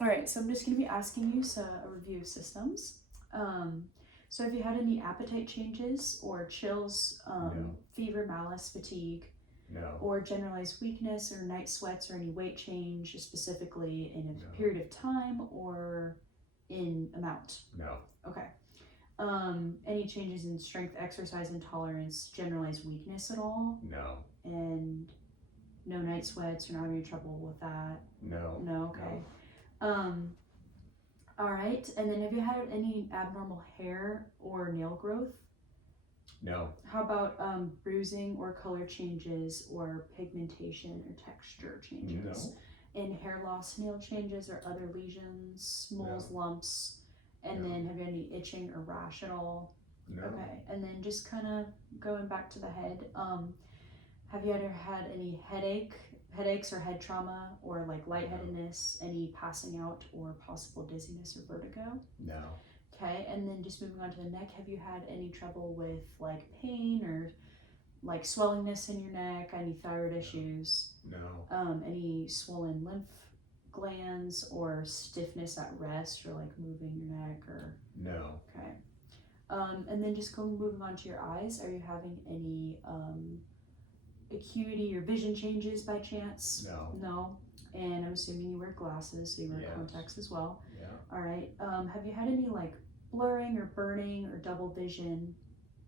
All right, so I'm just going to be asking you a review of systems. So have you had any appetite changes or chills, No. fever, malaise, fatigue, No. or generalized weakness or night sweats or any weight change specifically in No. a period of time or in amount? No. Okay. Any changes in strength, exercise intolerance, generalized weakness at all? No. And no night sweats, you're not having any trouble with that? No. No, okay. Um, all right. And then have you had any abnormal hair or nail growth? No. How about bruising or color changes or pigmentation or texture changes? No. And hair loss, nail changes or other lesions, moles, No. lumps? And No. then have you had any itching or rash at all? No. Okay. And then just kind of going back to the head, have you ever had any headaches or head trauma or like lightheadedness, any passing out or possible dizziness or vertigo? No. Okay, and then just moving on to the neck, have you had any trouble with like pain or like swellingness in your neck, any thyroid issues, No. any swollen lymph glands or stiffness at rest or like moving your neck or No. okay. And then just moving on to your eyes, are you having any acuity or vision changes by chance? No. No. And I'm assuming you wear glasses, so you wear Yes. contacts as well. Yeah. All right. Have you had any like blurring or burning or double vision?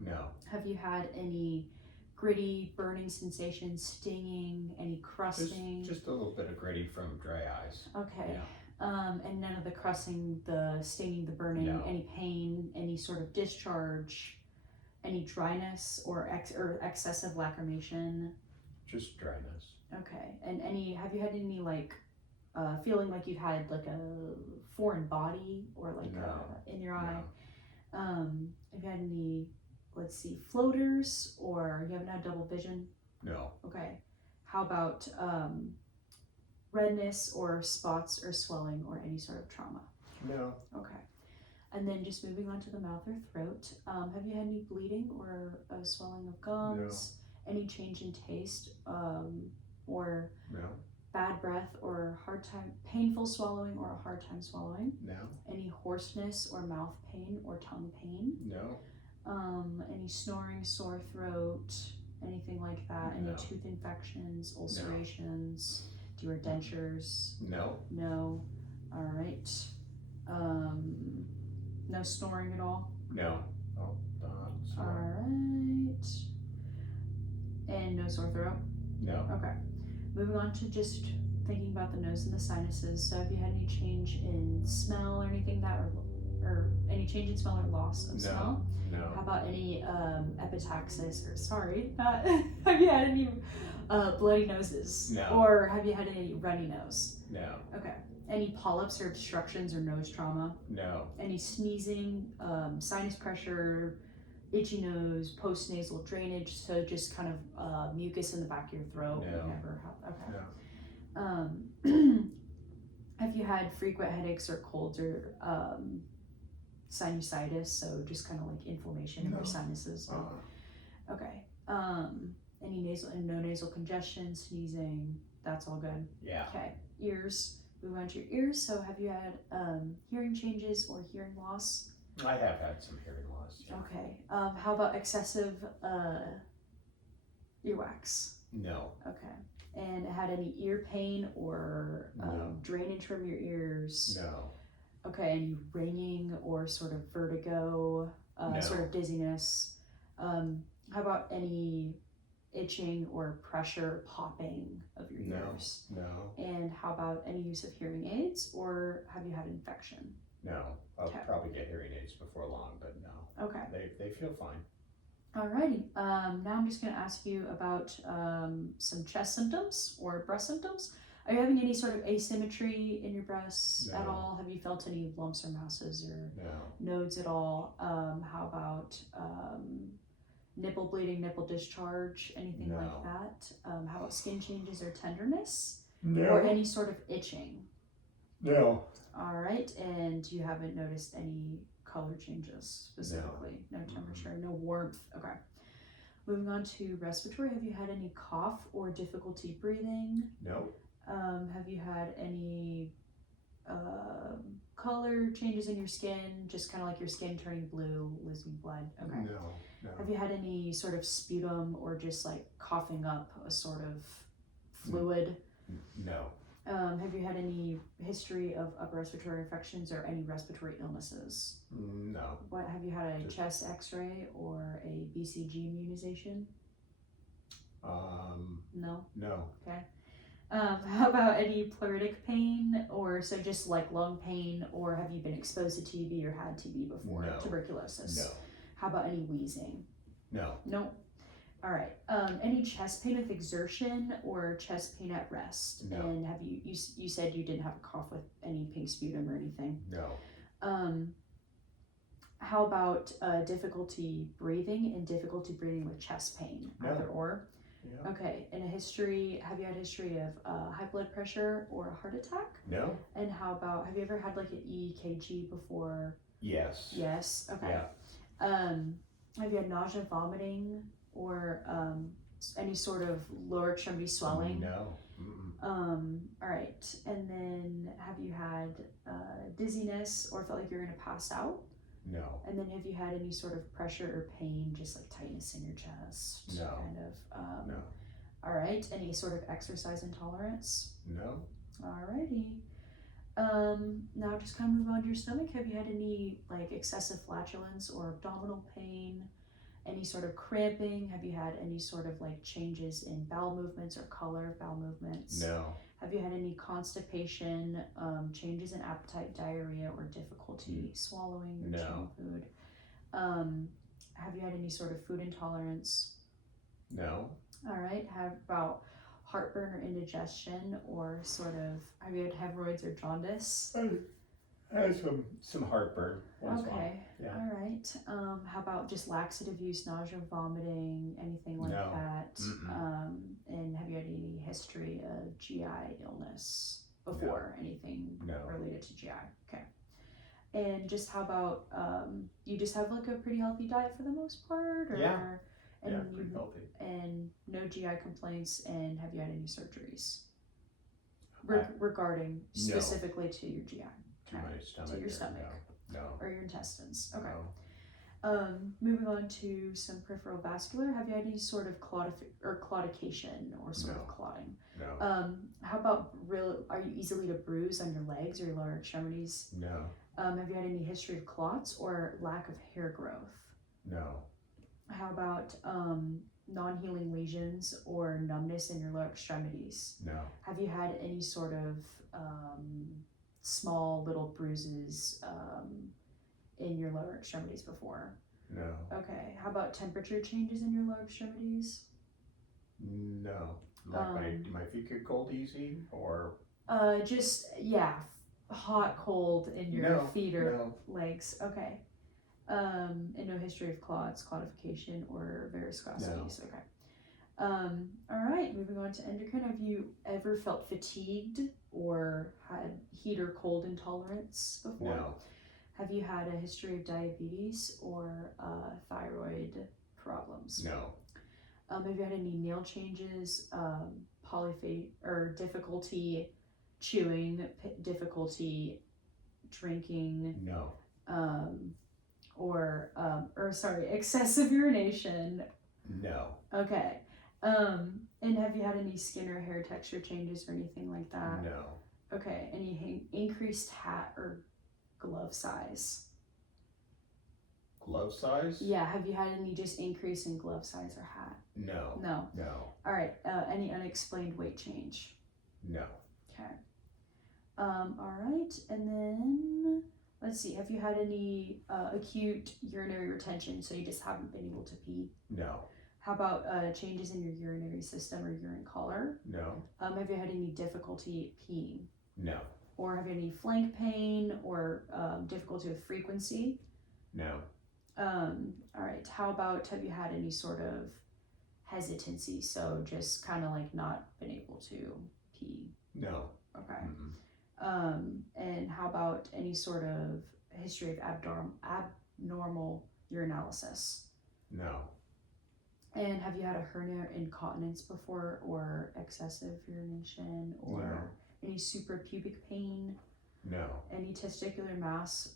No. Have you had any gritty, burning sensations, stinging, any crusting? Just a little bit of gritty from dry eyes. Okay. Yeah. And none of the crusting, the stinging, the burning, No. any pain, any sort of discharge, any dryness or excessive lacrimation? Just dryness. Okay. And have you had any like feeling like you've had like a foreign body or like No. in your eye? No. Have you had any, let's see, floaters or you haven't had double vision? No. Okay. How about redness or spots or swelling or any sort of trauma? No. Okay. And then just moving on to the mouth or throat, have you had any bleeding or swelling of gums? No. Any change in taste or No. bad breath or hard time, painful swallowing or a hard time swallowing? No. Any hoarseness or mouth pain or tongue pain? No. Any snoring, sore throat, anything like that? Any No. tooth infections, ulcerations? Do you wear dentures? No. No. All right. No snoring at all? No. Oh, all right. And no sore throat? No. Okay. Moving on to just thinking about the nose and the sinuses. So have you had any change in smell or anything that, or any change in smell or loss of smell? No. How about any epistaxis, or sorry, have you had any bloody noses? No. Or have you had any runny nose? No. Okay. Any polyps or obstructions or nose trauma? No. Any sneezing, sinus pressure, itchy nose, post-nasal drainage, so just kind of mucus in the back of your throat? No. Never have, okay. No. Have you had frequent headaches or colds or sinusitis, so just kind of like inflammation in your sinuses? Okay. Any no nasal congestion, sneezing, that's all good? Yeah. Okay. Ears, move on to your ears. So have you had hearing changes or hearing loss? I have had some hearing loss. Yeah. Okay. How about excessive earwax? No. Okay. And had any ear pain or No. drainage from your ears? No. Okay. Any ringing or sort of vertigo, No. sort of dizziness? How about any itching or pressure popping of your ears? No. And how about any use of hearing aids, or have you had infection? No. I'll Okay. probably get hearing aids before long, but no. Okay. They feel fine. Alrighty. Now I'm just going to ask you about some chest symptoms or breast symptoms. Are you having any sort of asymmetry in your breasts at No. all? Have you felt any lumps or masses or No. nodes at all? How about nipple bleeding, nipple discharge, anything No. like that? How about skin changes or tenderness? No. Or any sort of itching? No. All right. And you haven't noticed any color changes specifically? No temperature, no warmth. Okay. Moving on to respiratory, have you had any cough or difficulty breathing? No. Have you had any changes in your skin, just kind of like your skin turning blue, losing blood? Okay. No. Have you had any sort of sputum or just like coughing up a sort of fluid? No. Have you had any history of upper respiratory infections or any respiratory illnesses? No. What have you had a Just- chest X-ray or a BCG immunization? No. No. Okay. How about any pleuritic pain or so just like lung pain, or have you been exposed to TB or had TB before? No. Tuberculosis. No. How about any wheezing? No. Nope. All right. Any chest pain with exertion or chest pain at rest? No. And have you said you didn't have a cough with any pink sputum or anything? No. How about difficulty breathing and difficulty breathing with chest pain? No. Either or. Yeah. Okay. And have you had a history of high blood pressure or a heart attack? No. And how about, have you ever had like an EKG before? Yes. Yes. Okay. Yeah. Have you had nausea, vomiting, or any sort of lower extremity swelling? No. All right. And then have you had dizziness or felt like you're gonna pass out? No. And then have you had any sort of pressure or pain, just like tightness in your chest? No. Kind of. No. All right. Any sort of exercise intolerance? No. Alrighty. Now just kind of move on to your stomach. Have you had any like excessive flatulence or abdominal pain? Any sort of cramping? Have you had any sort of like changes in bowel movements or color of bowel movements? No. Have you had any constipation, changes in appetite, diarrhea, or difficulty swallowing or No. chewing food? Have you had any sort of food intolerance? No. All right. How about heartburn or indigestion, or sort of have you had hemorrhoids or jaundice? I had some heartburn. Once in a while. Okay. Yeah. All right. How about just laxative use, nausea, vomiting, anything like No. that? Mm-mm. And have you had any history of GI illness before? Anything No. related to GI? Okay. And just how about you just have like a pretty healthy diet for the most part, or Yeah. and Yeah. you Pretty healthy. and no GI complaints, and have you had any surgeries I- regarding No. specifically to your GI? To my stomach. your or- stomach. No. Or your intestines. Okay. No. Moving on to some peripheral vascular. Have you had any sort of claudication or sort No. of clotting? No. How about are you easily to bruise on your legs or your lower extremities? No. Have you had any history of clots or lack of hair growth? No. How about non-healing lesions or numbness in your lower extremities? No. Have you had any sort of small little bruises in your lower extremities before? No. Okay. How about temperature changes in your lower extremities? No. Like my feet get cold easy, or Just hot, cold in your No, feet or no. legs. Okay. And no history of clots, claudication, or varicosities. Okay. All right. Moving on to endocrine. Have you ever felt fatigued or had heat or cold intolerance before? No. Have you had a history of diabetes or thyroid problems? No. Have you had any nail changes, or difficulty chewing, difficulty drinking, No. excessive urination? No. Okay. And have you had any skin or hair texture changes or anything like that? No. Okay. Any increased hat or glove size? Glove size? Yeah. Have you had any just increase in glove size or hat? No. No. No. All right. Any unexplained weight change? No. Okay. All right. And then let's see. Have you had any acute urinary retention? So you just haven't been able to pee? No. How about changes in your urinary system or urine color? No. Have you had any difficulty peeing? No. Or have you any flank pain or difficulty with frequency? No. All right. How about have you had any sort of hesitancy? So just kind of like not been able to pee. No. Okay. Mm-mm. And how about any sort of history of abnormal urinalysis? No. And have you had a hernia incontinence before, or excessive urination, or any suprapubic pain? No. Any testicular mass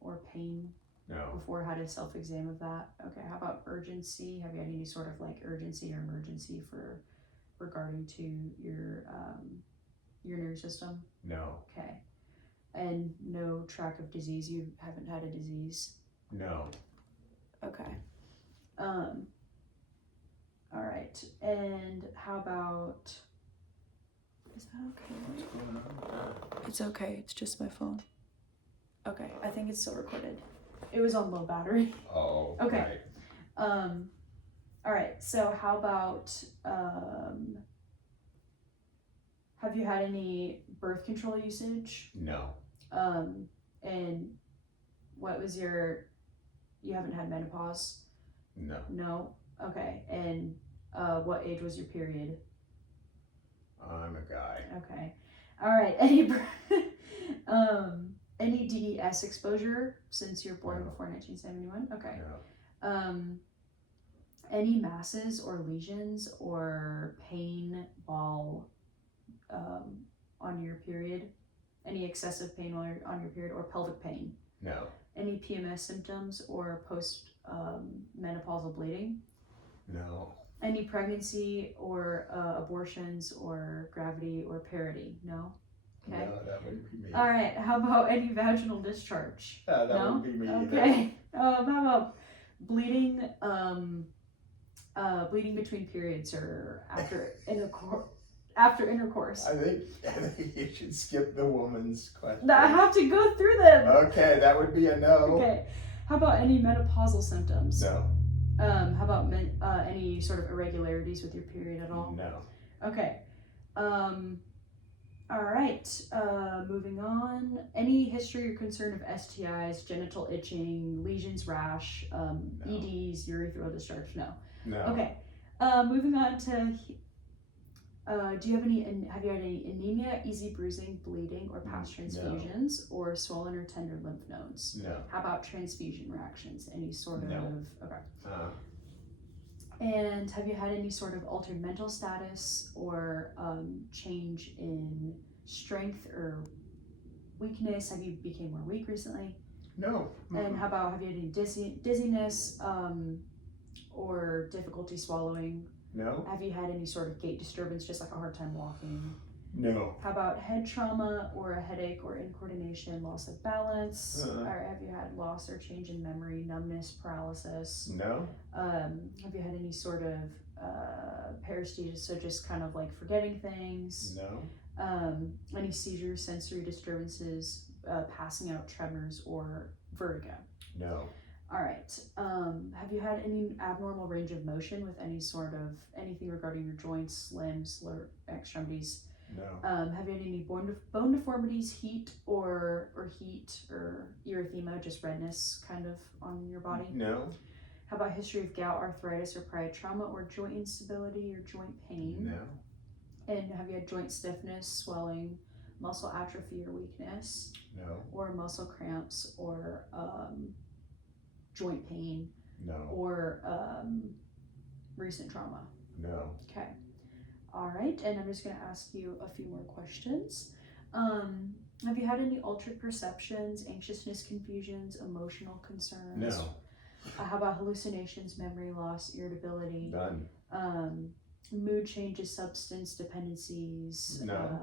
or pain No. before? Had a self-exam of that? Okay. How about urgency? Have you had any sort of like urgency or emergency for regarding to your urinary system? No. Okay. And no track of disease. You haven't had a disease. No. Okay. All right. And how about? Is that okay? What's going on? It's okay. It's just my phone. Okay. I think it's still recorded. It was on low battery. Oh. Okay. Right. All right. So how about have you had any birth control usage? No. And what was your? You haven't had menopause? No. No. Okay. And what age was your period? I'm a guy. Okay. All right. Any DES exposure since you were born No. before 1971? Okay. No. Any masses or lesions or pain while on your period? Any excessive pain while you're on your period or pelvic pain? No. Any PMS symptoms or post menopausal bleeding? No. Any pregnancy or abortions or gravity or parity? No? Okay. No, that wouldn't be me. All right. How about any vaginal discharge? That No? wouldn't be me either. Okay. How about bleeding? Bleeding between periods or after intercourse. I think you should skip the woman's question. I have to go through them. Okay, that would be a no. Okay. How about any menopausal symptoms? No. How about any sort of irregularities with your period at all? No. Okay. All right. Moving on. Any history or concern of STIs, genital itching, lesions, rash, EDs, urethral discharge? No. No. Okay. Moving on to. Have you had any anemia, easy bruising, bleeding, or past transfusions, or swollen or tender lymph nodes? No. How about transfusion reactions? Any sort No. of okay. And have you had any sort of altered mental status or change in strength or weakness? Have you become more weak recently? No. And how about have you had any dizziness or difficulty swallowing? No. Have you had any sort of gait disturbance, just like a hard time walking? No. How about head trauma or a headache or incoordination, loss of balance? Or have you had loss or change in memory, numbness, paralysis? No. Have you had any sort of paresthesia, so just kind of like forgetting things? No. Any seizures, sensory disturbances, passing out, tremors, or vertigo? No. All right. Have you had any abnormal range of motion with anything regarding your joints, limbs, extremities? No. Have you had any bone deformities, heat or erythema, just redness kind of on your body? No. How about history of gout, arthritis, or prior trauma, or joint instability or joint pain? No. And have you had joint stiffness, swelling, muscle atrophy or weakness? No. Or muscle cramps or joint pain? No. Or recent trauma? No. Okay. All right, and I'm just going to ask you a few more questions. Have you had any altered perceptions, anxiousness, confusions, emotional concerns? No. How about hallucinations, memory loss, irritability? None. Mood changes, substance dependencies? No.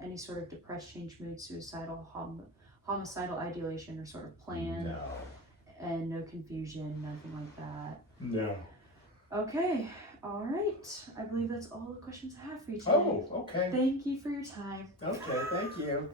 Any sort of depressed, changed mood, suicidal, homicidal ideation, or sort of plan? No. And no confusion, nothing like that? No. Okay, all right. I believe that's all the questions I have for you today. Oh, okay. Thank you for your time. Okay, thank you.